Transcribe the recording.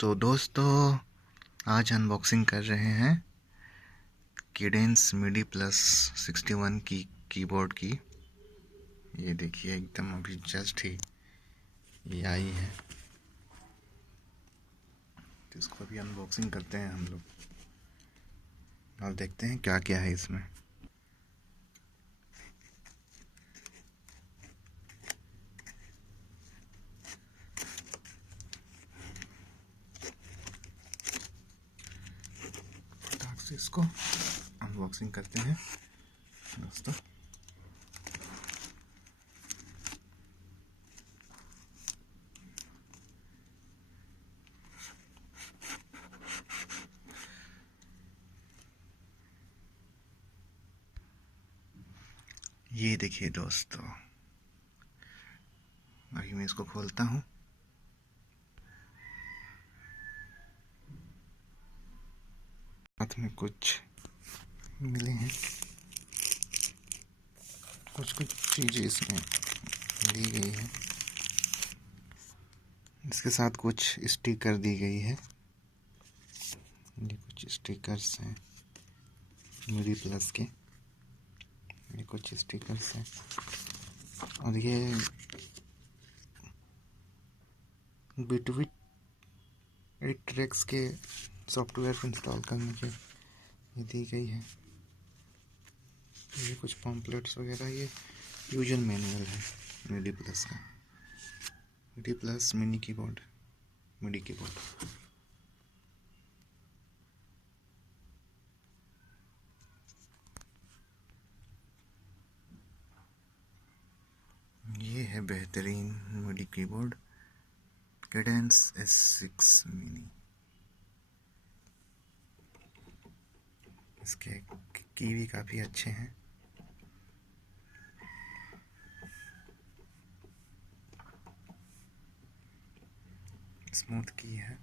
तो दोस्तों, आज अनबॉक्सिंग कर रहे हैं केडेंस मिडी प्लस 61 की कीबोर्ड की। ये देखिए, एकदम अभी जस्ट ही ये आई है, तो इसको अभी अनबॉक्सिंग करते हैं हम लोग और देखते हैं क्या क्या है इसमें। फटाक से इसको अनबॉक्सिंग करते हैं दोस्तों। ये देखिए दोस्तों, अभी मैं इसको खोलता हूँ। हाथ में कुछ मिले हैं, कुछ चीज़ें इसमें दी गई है। इसके साथ कुछ स्टिकर दी गई है। ये कुछ स्टिकर्स हैं मिडी प्लस के, ये कुछ स्टिकर्स हैं और ये बिटविट ट्रैक्स के सॉफ्टवेयर को इंस्टॉल करने के ये दी गई है। ये कुछ पम्पलेट्स वगैरह, ये यूजर मैनुअल है मिडी प्लस का। MIDI plus mini keyboard, MIDI keyboard. ये है बेहतरीन MIDI keyboard Cadence S6 mini. इसके की भी काफ़ी अच्छे हैं। स्मूथ की है।